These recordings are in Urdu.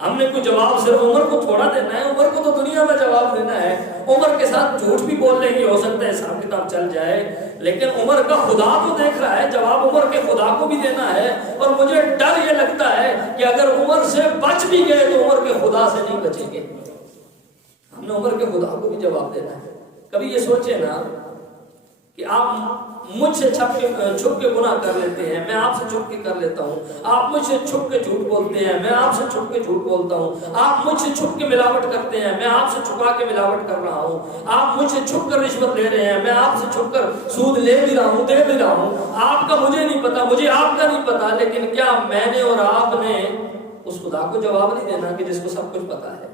ہم نے کوئی جواب صرف عمر کو تھوڑا دینا ہے؟ عمر کو تو دنیا میں جواب دینا ہے. عمر کے ساتھ جھوٹ بھی بول لیں گے، ہو سکتا ہے حساب کتاب چل جائے، لیکن عمر کا خدا تو دیکھ رہا ہے، جواب عمر کے خدا کو بھی دینا ہے. اور مجھے ڈر یہ لگتا ہے کہ اگر عمر سے بچ بھی گئے تو عمر کے خدا سے نہیں بچیں گے. ہم نے عمر کے خدا کو بھی جواب دینا ہے. کبھی یہ سوچے نا کہ آپ مجھ سے چھپ کے گناہ کر لیتے ہیں، میں آپ سے چھپ کے کر لیتا ہوں. آپ مجھ سے چھپ کے جھوٹ بولتے ہیں، میں آپ سے چھپ کے جھوٹ بولتا ہوں. آپ مجھ سے چھپ کے ملاوٹ کرتے ہیں، میں آپ سے چھپا کے ملاوٹ کر رہا ہوں. آپ مجھ سے چھپ کر رشوت لے رہے ہیں، میں آپ سے چھپ کر سود لے بھی رہا ہوں، دے بھی رہا ہوں. آپ کا مجھے نہیں پتا، مجھے آپ کا نہیں پتا، لیکن کیا میں نے اور آپ نے اس خدا کو جواب نہیں دینا کہ جس کو سب کچھ پتا ہے؟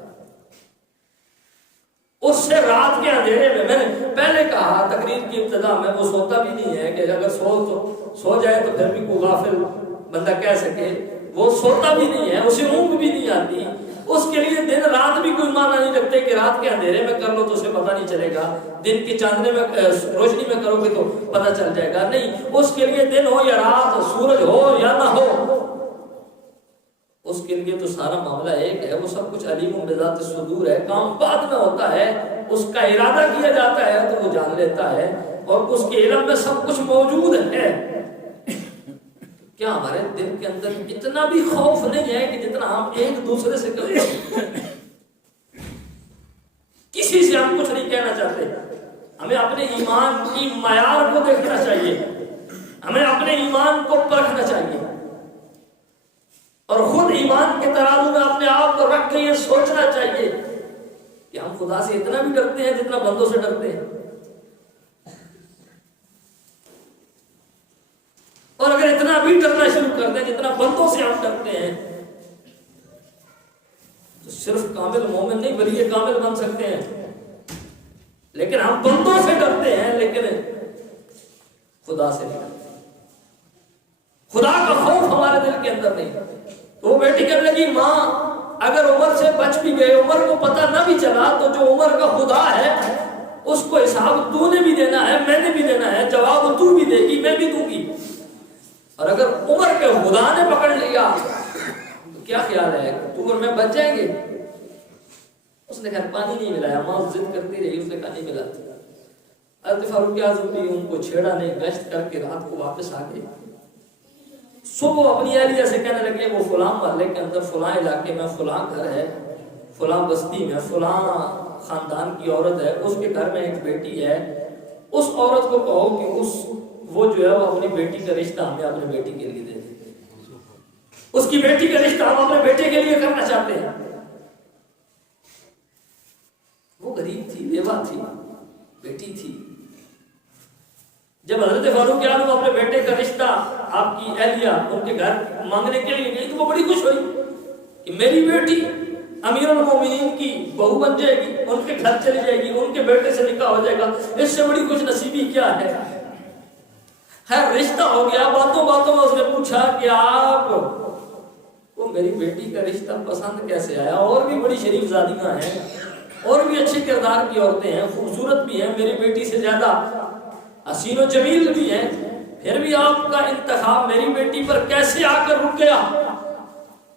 اس سے رات کے اندھیرے میں نے پہلے کہا تقریر کی ابتدا میں، وہ سوتا بھی نہیں ہے کہ اگر سو جائے تو پھر بھی کوئی غافل بندہ کہہ سکے. وہ سوتا بھی نہیں ہے، اسے اونگ بھی نہیں آتی. اس کے لیے دن رات بھی کوئی معنی نہیں رکھتے کہ رات کے اندھیرے میں کر لو تو اسے پتہ نہیں چلے گا، دن کی چاندنے میں روشنی میں کرو گے تو پتہ چل جائے گا. نہیں، اس کے لیے دن ہو یا رات، سورج ہو یا نہ ہو، اس کے لیے تو سارا معاملہ ایک ہے. وہ سب کچھ علیم بذات الصدور ہے. کام بعد میں ہوتا ہے، اس کا ارادہ کیا جاتا ہے تو وہ جان لیتا ہے، اور اس کے علم میں سب کچھ موجود ہے. کیا ہمارے دل کے اندر اتنا بھی خوف نہیں ہے کہ جتنا ہم ایک دوسرے سے کرتے ہیں؟ کسی سے ہم کچھ نہیں کہنا چاہتے. ہمیں اپنے ایمان کی معیار کو دیکھنا چاہیے، ہمیں اپنے ایمان کو پرکھنا چاہیے، اور خود ایمان کے ترازو میں اپنے آپ کو رکھ کے یہ سوچنا چاہیے کہ ہم خدا سے اتنا بھی ڈرتے ہیں جتنا بندوں سے ڈرتے ہیں. اور اگر اتنا بھی ڈرنا شروع کر دیں جتنا بندوں سے ہم ڈرتے ہیں تو صرف کامل مومن نہیں بلکہ یہ کامل بن سکتے ہیں. لیکن ہم بندوں سے ڈرتے ہیں لیکن خدا سے نہیں ڈرتے. خدا کا خوف ہمارے دل کے اندر نہیں. تو وہ بیٹی کہنے لگی، ماں اگر عمر سے بچ بھی گئے، عمر کو پتہ نہ بھی چلا، تو جو عمر کا خدا ہے اس کو حساب تو نے بھی دینا ہے، میں نے بھی دینا ہے، جواب تو بھی دے گی، میں بھی دوں گی. اور اگر عمر کے خدا نے پکڑ لیا تو کیا خیال ہے تو اور میں بچ جائیں گے؟ اس نے کہا پانی نہیں ملایا. ماں ضد کرتی رہی، اس نے کہا نہیں ملا. حضرت فاروق اعظم بھی ان کو چھیڑا نہیں، گشت کر کے رات کو واپس آ گئے. صبح اپنی اہلیہ سے کہنے لگے وہ فلاں محلے کے اندر فلاں علاقے میں فلاں گھر ہے، فلاں بستی میں فلاں خاندان کی عورت ہے، اس کے گھر میں ایک بیٹی ہے. اس عورت کو کہو کہ وہ جو ہے وہ اپنی بیٹی کا رشتہ ہمیں اپنے بیٹی کے لیے دے دے. اس کی بیٹی کا رشتہ ہم اپنے بیٹے کے لیے کرنا چاہتے ہیں. وہ غریب تھی، بیوہ تھی، بیٹی تھی. جب حضرت فاروق اعظم اپنے بیٹے کا رشتہ آپ کی اہلیہ ان کے گھر مانگنے کے لیے گئی تو وہ بڑی خوش ہوئی کہ میری بیٹی امیر المومنین کی بہو بن جائے گی، ان کے گھر چلی جائے گی، ان کے بیٹے سے نکاح ہو جائے گا. اس سے بڑی خوش نصیبی کیا ہے؟ خیر رشتہ ہو گیا. باتوں باتوں میں اس نے پوچھا کہ آپ کو میری بیٹی کا رشتہ پسند کیسے آیا؟ اور بھی بڑی شریف زادیاں ہیں، اور بھی اچھے کردار کی عورتیں ہیں، خوبصورت بھی ہیں، میری بیٹی سے زیادہ حسین و جمیل بھی ہیں، پھر بھی آپ کا انتخاب میری بیٹی پر کیسے آ کر رک گیا؟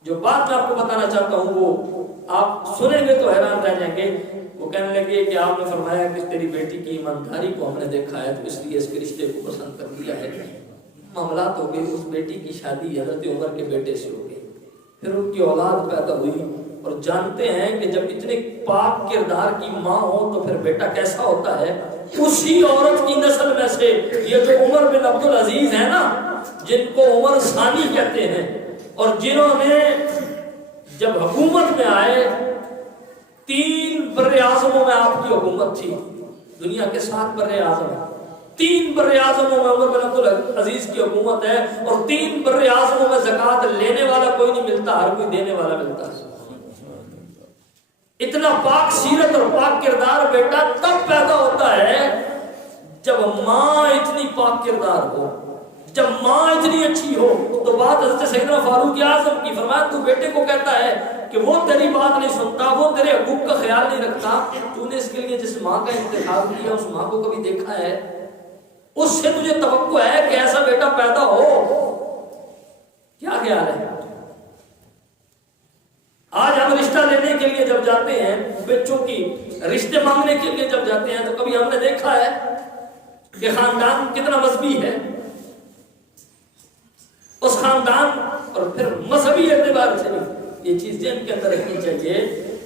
جو بات میں آپ کو بتانا چاہتا ہوں وہ آپ سنیں گے تو حیران رہ جائیں گے. وہ کہنے لگے کہ آپ نے فرمایا کہ تیری بیٹی کی ایمانداری کو ہم نے دیکھا ہے تو اس لیے اس کے رشتے کو پسند کر دیا ہے. معاملات ہو گئے. اس بیٹی کی شادی حضرت عمر کے بیٹے سے ہو گئی، پھر ان کی اولاد پیدا ہوئی. اور جانتے ہیں کہ جب اتنے پاک کردار کی ماں ہو تو پھر بیٹا کیسا ہوتا ہے. اسی عورت کی نسل میں سے یہ جو عمر بن عبد العزیز ہے نا، جن کو عمر ثانی کہتے ہیں، اور جنہوں نے جب حکومت میں آئے 3 بر اعظموں میں آپ کی حکومت تھی. دنیا کے 7 بر اعظم ہیں، 3 بر اعظموں میں عمر بن عبد العزیز کی حکومت ہے، اور 3 بر اعظموں میں زکوٰۃ لینے والا کوئی نہیں ملتا، ہر کوئی دینے والا ملتا ہے. اتنا پاک سیرت اور پاک کردار بیٹا تب پیدا ہوتا ہے جب ماں اتنی پاک کردار ہو، جب ماں اتنی اچھی ہو. تو بات حضرت سیدنا فاروق اعظم کی. فرمایا تو بیٹے کو کہتا ہے کہ وہ تیری بات نہیں سنتا، وہ تیرے حقوق کا خیال نہیں رکھتا. تو نے اس کے لیے جس ماں کا انتخاب کیا اس ماں کو کبھی دیکھا ہے؟ اس سے تجھے توقع ہے کہ ایسا بیٹا پیدا ہو؟ کیا خیال ہے؟ آج جاتے ہیں بچوں کی رشتے مانگنے کے لیے جب جاتے ہیں تو کبھی ہم نے دیکھا ہے کہ خاندان کتنا مذہبی ہے، اس خاندان اور پھر مذہبی اعتبار سے بھی یہ چیز ذہن کے اندر رکھنی چاہیے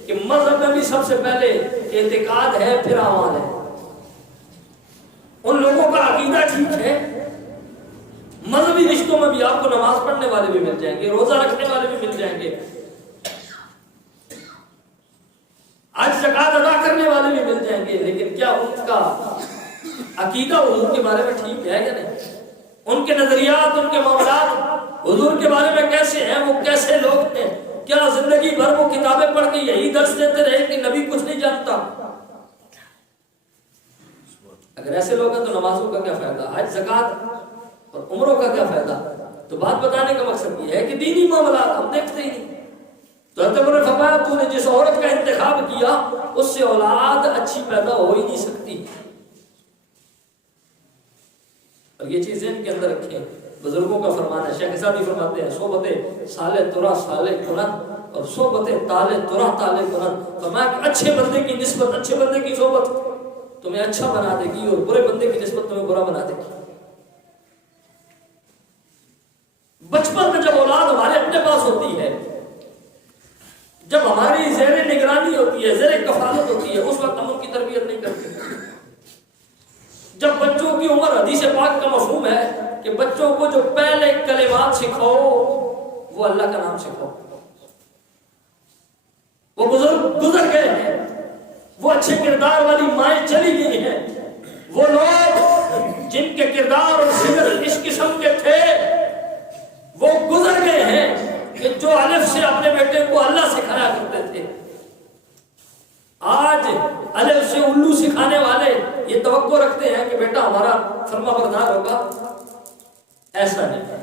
کہ مذہب میں بھی سب سے پہلے اعتقاد ہے، پھر اعمال ہے۔ ان لوگوں کا عقیدہ ٹھیک ہے، مذہبی رشتوں میں بھی آپ کو نماز پڑھنے والے بھی مل جائیں گے، روزہ رکھنے والے بھی مل جائیں گے، آج زکات ادا کرنے والے بھی مل جائیں گے، لیکن کیا ان کا عقیدہ حضور کے بارے میں ٹھیک ہے یا نہیں؟ ان کے نظریات، ان کے معاملات حضور کے بارے میں کیسے ہیں؟ وہ کیسے لوگ ہیں؟ کیا زندگی بھر وہ کتابیں پڑھ کے یہی درس دیتے رہے کہ نبی کچھ نہیں جانتا؟ اگر ایسے لوگ ہیں تو نمازوں کا کیا فائدہ، آج زکات اور عمروں کا کیا فائدہ؟ تو بات بتانے کا مقصد یہ ہے کہ دینی معاملات ہم دیکھتے ہی نہیں۔ تو حضرت عمر نے فرمایا تو نے جس عورت کا انتخاب کیا اس سے اولاد اچھی پیدا ہو ہی نہیں سکتی۔ اور یہ چیز ذہن کے اندر رکھیں، بزرگوں کا فرمان ہے، شیخ صاحب فرماتے ہیں صحبت صالح ترا صالح کنت اور صحبت طالح ترا طالح کنت۔ فرمایا کہ اچھے بندے کی نسبت، اچھے بندے کی صحبت تمہیں اچھا بنا دے گی اور برے بندے کی نسبت تمہیں برا بنا دے گی۔ بچپن میں جب اولاد ہمارے اپنے پاس ہوتی ہے، جب ہماری زیر نگرانی ہوتی ہے، زیر کفالت ہوتی ہے، اس وقت ہم ان کی تربیت نہیں کرتے۔ جب بچوں کی عمر، حدیث پاک کا مفہوم ہے کہ بچوں کو جو پہلے کلمات سکھاؤ وہ اللہ کا نام سکھاؤ۔ وہ بزرگ گزر گئے ہیں، وہ اچھے کردار والی مائیں چلی گئی ہیں، وہ لوگ جن کے کردار اور سیرت اس قسم کے تھے وہ گزر گئے ہیں کہ جو الف سے اپنے بیٹے کو اللہ سکھایا کرتے تھے۔ آج الف سے الو سکھانے والے یہ توقع رکھتے ہیں کہ بیٹا ہمارا فرما بردار ہوگا، ایسا نہیں ہے۔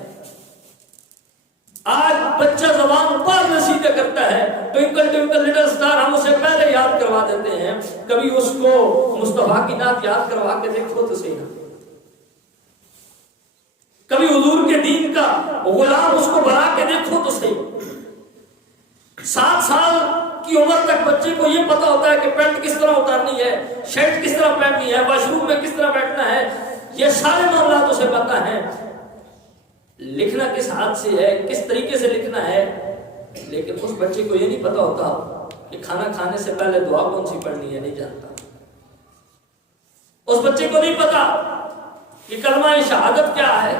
آج بچہ زبان پر سیدھے کرتا ہے، ٹوئنکل ٹوئنکل لٹل سٹار ہم اسے پہلے یاد کروا دیتے ہیں، کبھی اس کو مصطفیٰ کی نعت یاد کروا کے دیکھو تو صحیح، کبھی حضور کے دین کا غلام اس کو بنا کے دیکھو تو صحیح۔ 7 سال کی عمر تک بچے کو یہ پتا ہوتا ہے کہ پینٹ کس طرح اتارنی ہے، شرٹ کس طرح پہننی ہے، واش روم میں کس طرح بیٹھنا ہے، یہ سارے معاملات اسے پتا ہے۔ لکھنا کس ہاتھ سے ہے، کس طریقے سے لکھنا ہے، لیکن اس بچے کو یہ نہیں پتا ہوتا کہ کھانا کھانے سے پہلے دعا کون سی پڑھنی ہے، نہیں جانتا۔ اس بچے کو نہیں پتا کہ کلمہ شہادت کیا ہے،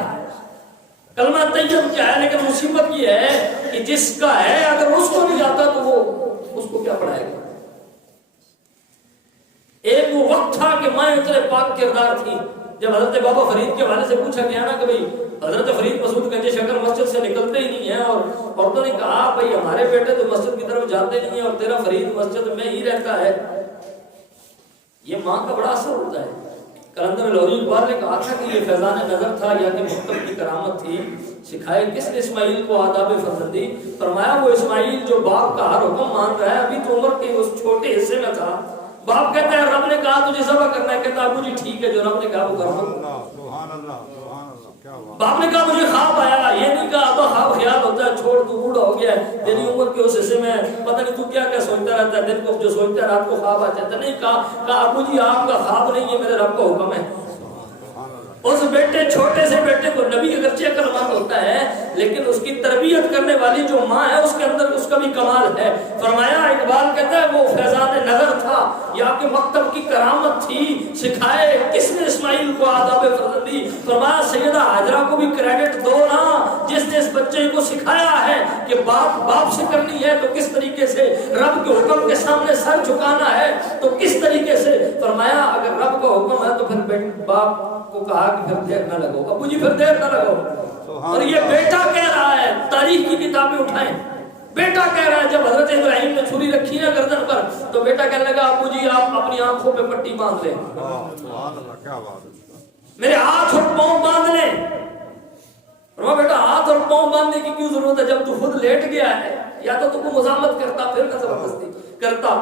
کلمہ طیب کیا ہے، لیکن مصیبت یہ ہے کہ جس کا ہے اگر اس کو نہیں جاتا تو وہ اس کو کیا پڑھائے گا۔ ایک وہ وقت تھا کہ ماں اتنے پاک کردار تھی، جب حضرت بابا فرید کے والے سے پوچھا گیا نا کہ بھئی حضرت فرید مسعود گنج شکر مسجد سے نکلتے ہی نہیں ہیں، اور عورتوں نے کہا بھئی ہمارے بیٹے تو مسجد کی طرف جاتے نہیں ہیں اور تیرا فرید مسجد میں ہی رہتا ہے۔ یہ ماں کا بڑا اثر ہوتا ہے۔ کلندر لاہوری اقبال نے کہا تھا کہ یہ فیضان نظر تھا یا کہ مکتب کی کرامت تھی، سکھائے کس نے اسماعیل کو آداب فرزندی۔ فرمایا وہ اسماعیل جو باپ کا ہر حکم مان رہا ہے، ابھی تو عمر کے اس چھوٹے حصے میں تھا، باپ کہتا ہے رب نے کہا تجھے ذبح کرنا ہے، کہتا ابو جی ٹھیک ہے جو رب نے کہا وہ کرنا۔ باپ نے کہا مجھے خواب آیا، یہ نہیں کہا تو خواب خیال ہوتا ہے، چھوڑ تو بوڑھا ہو گیا ہے، تیری عمر کے اس حصے میں پتہ نہیں تو کیا کیا سوچتا رہتا ہے، دن کو جو سوچتا ہے رات کو خواب آ جاتا ہے۔ نہیں کہا ابو جی آپ کا خواب نہیں ہے، میرے رب کا حکم ہے۔ اس بیٹے چھوٹے سے بیٹے کو نبی اگرچہ کلمات ہوتا ہے لیکن اس کی تربیت کرنے والی جو ماں ہے اس کے اندر اس کا بھی کمال ہے۔ فرمایا اقبال کہتا ہے وہ فیضان نظر تھا یا کہ مکتب کی کرامت تھی، سکھائے کس نے اسماعیل کو آداب فرزندی۔ فرمایا سیدہ حاجرہ کو بھی کریڈٹ دو نا، جس نے اس بچے کو سکھایا ہے کہ باپ سے کرنی ہے تو کس طریقے سے، رب کے حکم کے سامنے سر جھکانا ہے تو کس طریقے سے۔ فرمایا اگر رب کا حکم ہے تو پھر باپ کو کہا کہ پھر دیر نہ لگو، ابو جی پھر دیر نہ لگو۔ اور یہ بیٹا کہہ رہا ہے، تاریخ کی کتابیں اٹھائیں، بیٹا کہہ رہا ہے جب حضرت ابراہیم نے چھری رکھی نا گردن پر تو بیٹا کہنے لگا ابو جی آپ اپنی آنکھوں پہ پٹی باندھ لیں، میرے ہاتھ اور پاؤں باندھ لیں۔ اور بیٹا ہاتھ اور پاؤں باندھنے کی کیوں ضرورت ہے جب تو خود لیٹ گیا ہے، یا تو تم کو مزاحمت کرتا پھر نہ زبردستی کرتا،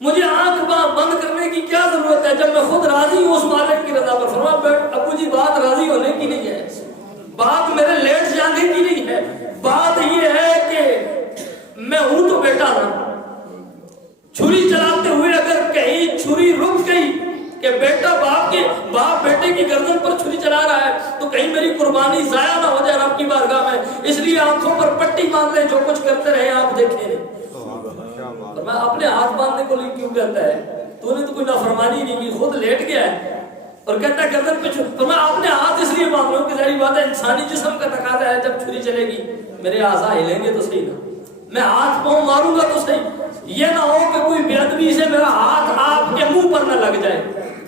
مجھے آنکھ بند کرنے کی کیا ضرورت ہے جب میں خود راضی ہوں اس مالک کی رضا پر۔ فرمایا ابو جی بات راضی ہونے کی نہیں ہے، بات میرے لیٹ جانے کی نہیں ہے، بات یہ ہے کہ میں ہوں تو بیٹا ہوں، کہ بیٹا باپ بیٹے کی گردن پر چھری چلا رہا ہے تو کہیں میری قربانی ضائع نہ ہو جائے رب کی بارگاہ میں، اس لیے آنکھوں پر پٹی باندھ لیں، جو کچھ کرتے رہے آپ دیکھیں نہیں۔ اور میں اپنے ہاتھ باندھنے کو لیے کیوں کہتا ہے؟ تو نے تو کوئی نافرمانی نہیں کی، خود لیٹ گیا ہے اور کہتا ہے گردن پہ چھری۔ تو میں اپنے ہاتھ اس لیے باندھ لوں کہ ظاہری بات ہے انسانی جسم کا تقاضا ہے جب چھری چلے گی میرے اعضاء ہلیں گے تو صحیح نا، میں ہاتھ پاؤں ماروں گا تو صحیح، یہ نہ ہو کہ کوئی بے ادبی سے میرا ہاتھ آپ کے منہ پر نہ لگ جائے،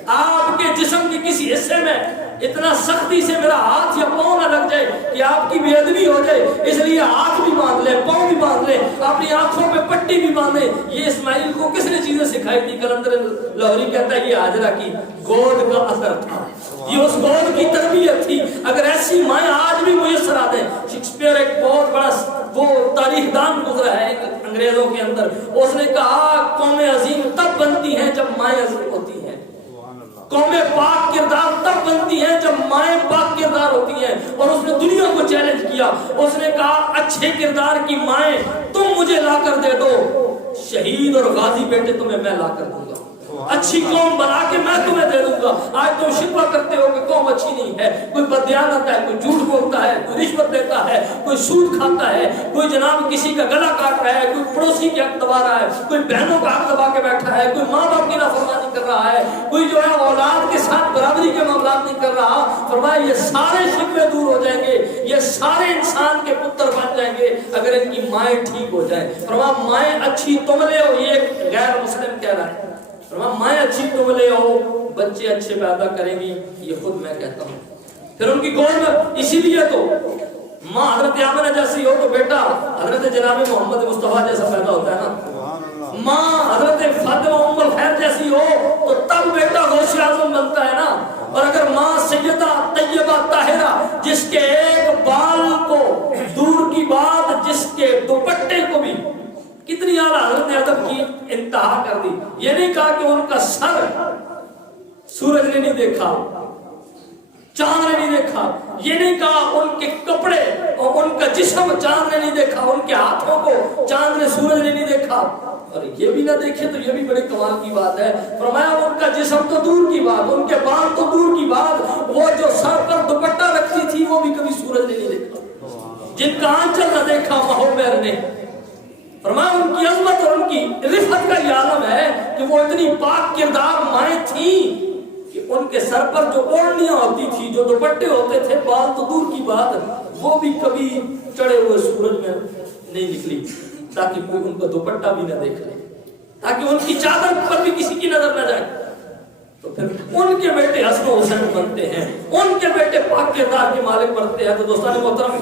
آپ کے جسم کے کسی حصے میں اتنا سختی سے میرا ہاتھ یا پاؤں نہ لگ جائے کہ آپ کی بے ادبی ہو جائے، اس لیے ہاتھ بھی باندھ لے، پاؤں بھی باندھ لے، اپنی آنکھوں پہ پٹی بھی باندھے۔ یہ اسماعیل کو کس نے چیزیں سکھائی تھی؟ کلندر لاہوری کہتا ہے یہ ہاجرہ کی گود کا اثر تھا، یہ اس گود کی تربیت تھی۔ اگر ایسی مائیں آج بھی میسر آ دیں، شیکسپیئر ایک بہت بڑا وہ تاریخ دان گزرا ہے انگریزوں کے اندر، اس نے کہا قومیں عظیم تب بنتی ہیں جب مائیں عظیم ہوتی ہیں، قومیں پاک کردار تب بنتی ہیں جب مائیں پاک کردار ہوتی ہیں۔ اور اس نے دنیا کو چیلنج کیا، اس نے کہا اچھے کردار کی مائیں تم مجھے لا کر دے دو، شہید اور غازی بیٹے تمہیں میں لا کر دوں گا، اچھی قوم بنا کے میں تمہیں دے دوں گا۔ آج تم شکوہ کرتے ہو کہ قوم اچھی نہیں ہے، کوئی بددیانت ہے، کوئی جھوٹ بولتا ہے، کوئی رشوت دیتا ہے، کوئی سود کھاتا ہے، کوئی جناب کسی کا گلا کاٹ رہا ہے، کوئی پڑوسی کے حق دبا رہا ہے، کوئی بہنوں کا حق دبا کے بیٹھا ہے، کوئی ماں باپ کی نافرمانی کر رہا ہے، کوئی جو ہے اولاد کے ساتھ برابری کے معاملات نہیں کر رہا۔ فرمایا یہ سارے شکوے دور ہو جائیں گے، یہ سارے انسان کے پتر بن جائیں گے اگر ان کی مائیں ٹھیک ہو جائیں۔ فرمایا مائیں اچھی تم لے ہو، یہ غیر مسلم کہہ رہا ہے، مائیں اچھی تم لے ہو بچے اچھے پیدا کریں گی، یہ خود میں کہتا ہوں۔ پھر ان کی گود میں اسی لیے تو ماں حضرت آمنہ جیسی ہو تو بیٹا حضرت جناب محمد مصطفیٰ جیسا پیدا ہوتا ہے نا، ماں حضرت فاطمہ ام الخیر جیسی ہو تو تب بیٹا غوث اعظم بنتا ہے نا۔ اور اگر ماں سیدہ طیبہ طاہرہ جس کے ایک بال کو دور کی بات جس کے دوپٹے کو بھی کتنی اعلیٰ حضرت نے ادب کی انتہا کر دی، یہ نہیں کہا کہ ان کا سر سورج نے نہیں دیکھا، چاند نے نہیں دیکھا، یہ نہیں کہا ان کے کپڑے اور ان کا جسم چاند نے نہیں دیکھا، ان کے ہاتھوں کو چاند نے سورج نے نہیں دیکھا، اور یہ بھی نہ دیکھے تو یہ بھی بڑے کمال کی بات ہے۔ فرمایا ان کا جسم تو دور کی بات، ان کے بال تو دور کی بات، وہ جو سر پر دوپٹہ رکھتی تھی وہ بھی کبھی سورج نے نہیں دیکھا، جن کا آنچل نہ دیکھا مہوبیر نے۔ فرمایا ان کی عظمت اور ان کی رفعت کا یہ عالم ہے کہ وہ اتنی پاک کردار مائیں تھیں کہ ان کے سر پر جو اوڑھنیاں ہوتی تھی، جو دوپٹے ہوتے تھے، بال تو دور کی بات وہ بھی کبھی چڑھے ہوئے سورج میں نہیں نکلی تاکہ کوئی ان کا دوپٹہ بھی نہ دیکھ لے، تاکہ ان کی چادر پر بھی کسی کی نظر نہ جائے۔ تو پھر ان کے بیٹے حسن و حسین بنتے ہیں، ان کے بیٹے پاک کردار کے مالک بنتے ہیں۔ تو دوستان محترم،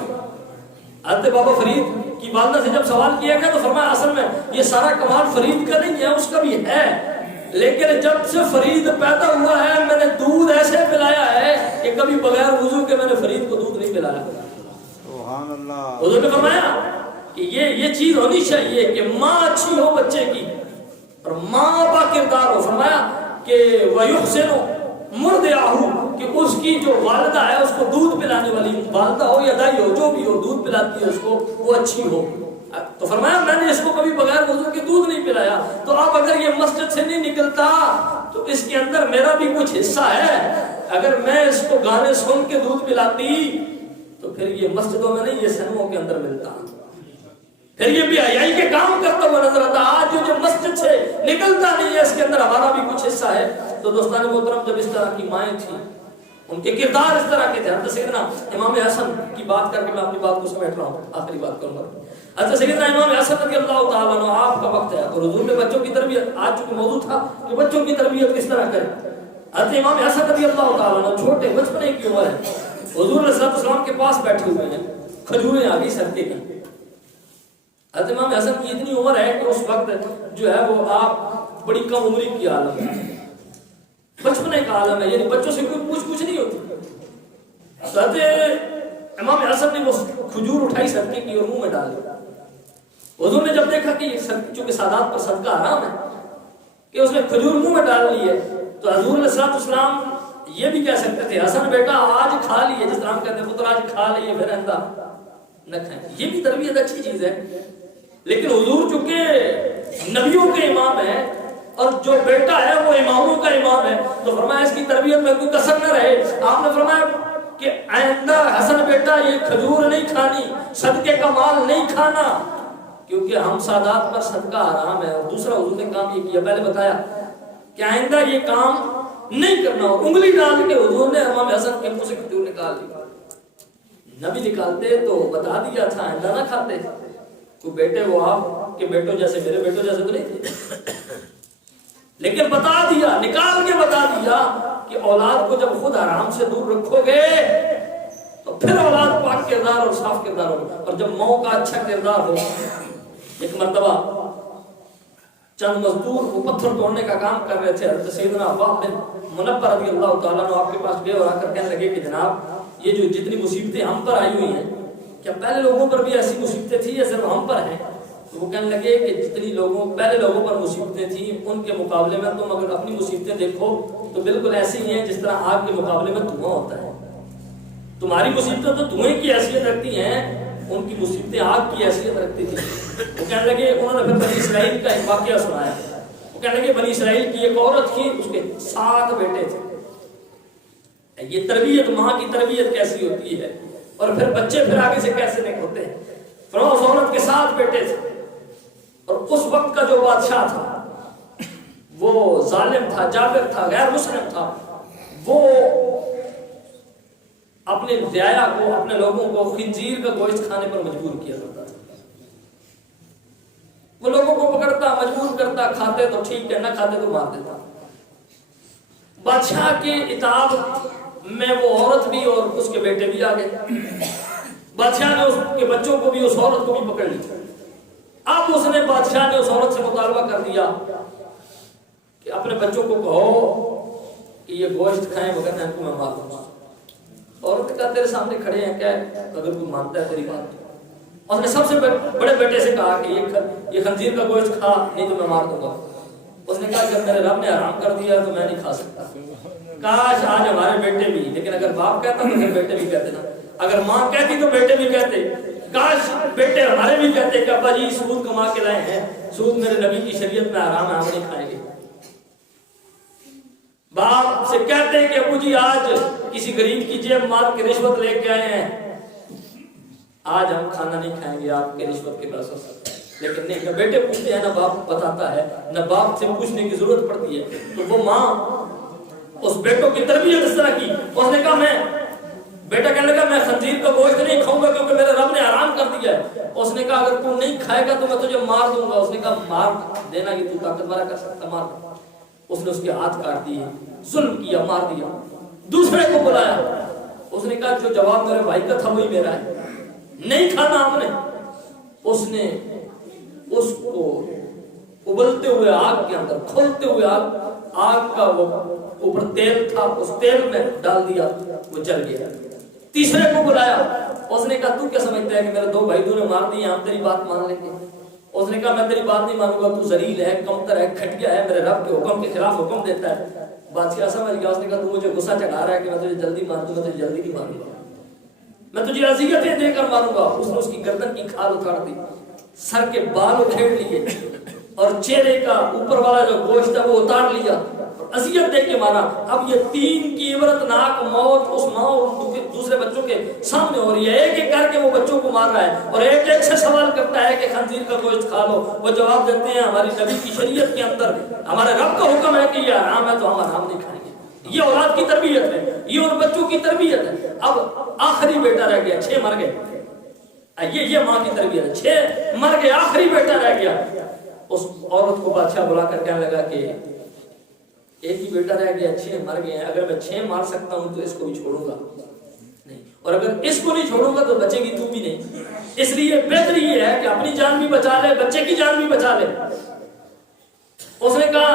حضرت بابا فرید کی والدہ سے جب سوال کیا گیا تو فرمایا اصل میں یہ سارا کمال فرید کا نہیں ہے، اس کا بھی ہے، لیکن جب سے فرید پیدا ہوا ہے میں نے دودھ ایسے پلایا ہے کہ کبھی بغیر وضو کے میں نے فرید کو دودھ نہیں پلایا۔ سبحان اللہ۔ حضور نے فرمایا کہ یہ چیز ہونی چاہیے کہ ماں اچھی ہو بچے کی اور ماں با کردار ہو۔ فرمایا کہ وَيُحْسِنُ مُرْضِعَهُ، کہ اس کی جو والدہ ہے اس کو دودھ پلانے والی والدہ ہو یا دائی ہو، جو بھی ہو دودھ پلاتی ہے اس کو، وہ اچھی ہو۔ تو فرمایا میں نے اس کو کبھی بغیر وضو کے دودھ نہیں پلایا۔ تو اب اگر یہ مسجد سے نہیں نکلتا تو اس کے اندر میرا بھی کچھ حصہ ہے۔ اگر میں اس کو گانے سن کے دودھ پلاتی تو پھر یہ مسجدوں میں نہیں، یہ سنموں کے اندر ملتا، پھر یہ بھی حیائی کے کام کرتا ہوا نظر آتا۔ آج جو مسجد سے نکلتا نہیں ہے اس کے اندر ہمارا بھی کچھ حصہ ہے۔ تو دوستان محترم، جب اس طرح کی مائیں تھیں، ان کے کردار اس طرح کے تھے۔ حضرت سیدنا امام حسن کی بات کر کے میں اپنی بات کو سمیٹ رہا ہوں، آخری بات کروں گا۔ حضرت سیدنا امام حسن رضی اللہ تعالیٰ عنہ، آپ کا وقت ہے تو حضور نے بچوں کی تربیت، آج چونکہ موضوع تھا کہ بچوں کی تربیت کس طرح کریں۔ حضرت امام حسن رضی اللہ تعالیٰ عنہ چھوٹے بچپنے کی عمر ہے، حضور علیہ السلام کے پاس بیٹھے ہوئے ہیں، کھجوریں آ گئی سرکے کی۔ حضرت امام حسن کی اتنی عمر ہے کہ اس وقت جو ہے وہ آپ بڑی کم عمری کی عالم ہے، بچپنے کا عالم ہے، یعنی بچوں سے کوئی پوچھ نہیں ہوتی۔ حضرت امام حسن نے وہ کھجور اٹھائی صدقے کی اور منہ میں ڈال دی۔ حضور نے جب دیکھا کہ چونکہ سادات پر صدقہ حرام ہے کہ اس نے کھجور منہ میں ڈال لی ہے، تو حضور علیہ السلام یہ بھی کہہ سکتے تھے حسن بیٹا آج کھا لیے، جس طرح ہم کہتے ہیں پتر آج کھا لیے پھر آئندہ نہ کھائیں، یہ بھی تربیت اچھی چیز ہے۔ لیکن حضور چونکہ نبیوں کے امام ہیں اور جو بیٹا ہے وہ اماموں کا امام ہے، تو فرمایا اس کی تربیت میں کوئی کسر نہ رہے۔ آپ نے فرمایا کہ آئندہ حسن بیٹا یہ کھجور نہیں کھانی، صدقے کا مال نہیں کھانا، کیونکہ ہم سادات پر صدقہ حرام ہے۔ اور دوسرا حضور نے کام یہ کیا، پہلے بتایا کہ آئندہ یہ کام نہیں کرنا، اور انگلی ڈال کے حضور نے امام حسن کے منہ سے کھجور نکال دی۔ نبی نکالتے تو بتا دیا تھا آئندہ نہ کھاتے، کوئی بیٹے وہ آپ کے بیٹوں جیسے میرے بیٹوں جیسے تو نہیں تھے، لیکن بتا دیا، نکال کے بتا دیا کہ اولاد کو جب خود حرام سے دور رکھو گے تو پھر اولاد پاک کردار اور صاف کردار ہوگا، اور جب ماں کا اچھا کردار ہو۔ ایک مرتبہ چند مزدور وہ پتھر توڑنے کا کام کر رہے تھے، حضرت سیدنا عباس بن منبہ رضی اللہ تعالیٰ عنہ آپ کے پاس گئے اور آ کر کہنے لگے کہ جناب یہ جو جتنی مصیبتیں ہم پر آئی ہوئی ہیں، کیا پہلے لوگوں پر بھی ایسی مصیبتیں تھیں یا صرف ہم پر ہیں؟ تو وہ کہنے لگے کہ جتنی پہلے لوگوں پر مصیبتیں تھیں ان کے مقابلے میں تم اگر اپنی مصیبتیں دیکھو تو بالکل ایسی ہی ہیں جس طرح آگ کے مقابلے میں دھواں ہوتا ہے۔ تمہاری مصیبتیں تو دھوئیں کی حیثیت رکھتی ہیں، ان کی مصیبتیں آگ کی حیثیت رکھتی تھی۔ وہ کہنے لگے، انہوں نے پھر بنی اسرائیل کا ایک واقعہ سنایا۔ وہ کہنے لگے بنی اسرائیل کی ایک عورت تھی، اس کے 7 بیٹے تھے۔ یہ تربیت، ماں کی تربیت کیسی ہوتی ہے، اور پھر بچے پھر آگے سے کیسے نہیں ہوتے ہیں۔ پھر اس عورت کے 7 بیٹے تھے، اور اس وقت کا جو بادشاہ تھا وہ ظالم تھا، جابر تھا، غیر مسلم تھا۔ وہ اپنے رعایا کو، اپنے لوگوں کو خنزیر کا گوشت کھانے پر مجبور کیا کرتا تھا۔ وہ لوگوں کو پکڑتا، مجبور کرتا، کھاتے تو ٹھیک ہے، نہ کھاتے تو مار دیتا۔ بادشاہ کے اطاعت میں وہ عورت بھی اور اس کے بیٹے بھی آ گئے۔ بادشاہ نے اس کے بچوں کو بھی، اس عورت کو بھی پکڑ لیا۔ اب اس نے، بادشاہ نے اس عورت سے مطالبہ کر دیا کہ اپنے بچوں کو کہو کہ یہ گوشت کھائیں، وگرنہ ان کو میں مار دوں گا۔ عورت نے کہا تیرے سامنے کھڑے ہیں، کیا اگر کوئی مانتا ہے تیری بات؟ اس نے سب سے بڑے بیٹے سے کہا کہ یہ خنزیر کا گوشت کھا، نہیں تو میں مار دوں گا۔ اس نے کہا جب میرے رب نے حرام کر دیا تو میں نہیں کھا سکتا۔ کاش آج ہمارے بیٹے بھی، لیکن اگر باپ کہتا تو پھر بیٹے بھی کہتے نا، اگر ماں کہتی تو بیٹے بھی کہتے۔ کاش بیٹے ہمارے بھی کہتے کہ ابا جی سود کما کے لائے ہیں، سود میرے نبی کی شریعت میں حرام ہے، ہم نہیں کھائیں گے۔ باپ سے کہتے ہیں کہ ابو جی آج کسی غریب کی جیب مار کے رشوت لے کے آئے ہیں، آج ہم کھانا نہیں کھائیں گے آپ کے رشوت کے پیسوں سے۔ لیکن نہیں، نہ بیٹے پوچھتے ہیں، نہ باپ بتاتا ہے، نہ باپ سے پوچھنے کی ضرورت پڑتی ہے۔ تو وہ ماں اس بیٹوں کی تربیت اس طرح کی، اس نے کہا بیٹا کہنے لگا میں خنزیر کا گوشت نہیں کھاؤں گا کیونکہ میرے رب نے حرام کر دیا ہے۔ اس نے کہا اگر تو نہیں کھائے گا تو میں تجھے مار دوں گا۔ اس نے کہا مار دینا کہ تو طاقتور کر سکتا، مار دے۔ اس نے اس کے ہاتھ کاٹ دیے، ظلم کیا، مار دیا۔ دوسرے کو بلایا، اس نے کہا جو جواب میرے بھائی کا تھا وہی میرا ہے، نہیں کھانا ہم نے۔ اس نے اس کو ابلتے ہوئے آگ کے اندر، کھولتے ہوئے آگ کا وہ اوپر تیل تھا، اس تیل میں ڈال دیا، وہ جل گیا۔ تیسرے کو بلایا، اس نے کہا تو کیا سمجھتا ہے کہ میرے 2 بھائی تو نے مار دیے، ہم تیری بات مان لیں گے؟ اس نے کہا میں تیری بات نہیں مانوں گا، تو ذلیل ہے، کمتر ہے، گھٹیا ہے، میرے رب کے حکم کے خلاف حکم دیتا ہے۔ بادشاہ سمجھ گیا، اس نے کہا تو مجھے غصہ چڑھا رہا ہے کہ میں تجھے جلدی مار دوں، میں تجھے جلدی نہیں ماروں گا، میں تجھے اذیتیں دے کر ماروں گا۔ اس نے اس کی گردن کی کھال اتار دی، سر کے بال اکھیڑ لیے، اور چہرے کا اوپر والا جو گوشت ہے وہ اتار لیا، اذیت دے کے مارا۔ اب یہ 3 کی عبرتناک موت اس ماں اور دوسرے بچوں کے سامنے ہو رہی ہے۔ ایک ایک کر کے وہ بچوں کو مار رہا ہے، اور ایک ایک سے سوال کرتا ہے کہ خنزیر کا گوشت کھا لو۔ وہ جواب دیتے ہیں ہماری نبی کی شریعت کے اندر ہمارے رب کا حکم ہے کہ یہ حرام ہے تو ہم حرام نہیں کھائیں گے۔ یہ اولاد کی تربیت ہے، یہ ان بچوں کی تربیت ہے۔ اب آخری بیٹا رہ گیا، 6 مر گئے۔ یہ ماں کی تربیت ہے، 6 مر گئے، آخری بیٹا رہ گیا۔ اس عورت کو بادشاہ بلا کر کہنے لگا کہ ایک ہی بیٹا رہ گیا، 6 مر گئے ہیں، اگر میں 6 مار سکتا ہوں تو اس کو بھی چھوڑوں گا نہیں، اور اگر اس کو نہیں چھوڑوں گا تو بچے گی تو بھی نہیں۔ اس لیے بہتر یہ ہے کہ اپنی جان بھی بچا لے، بچے کی جان بھی بچا لے۔ اس نے کہا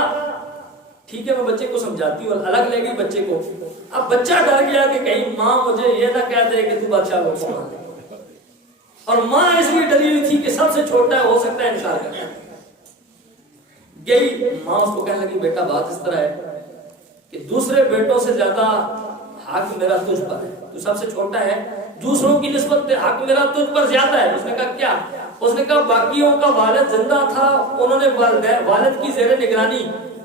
ٹھیک ہے میں بچے کو سمجھاتی ہوں، الگ لے گی بچے کو۔ اب بچہ ڈر گیا کہ کہیں ماں مجھے یہ نہ کہہ دے کہ تو بادشاہ کو چھوڑا دے، اور ماں اس لیے ڈری ہوئی تھی کہ سب سے چھوٹا ہے، ہو سکتا ہے انکار کر گئی۔ ماں اس کو کہنے لگی بیٹا بات اس طرح ہے کہ دوسرے بیٹوں سے زیادہ حق میرا تجھ پر ہے، تو سب سے چھوٹا ہے، دوسروں کی نسبت حق میرا تجھ پر زیادہ ہے۔ اس نے کہا کیا؟ اس نے کہا باقیوں کا والد زندہ تھا، انہوں نے والد کی زیر نگرانی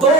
2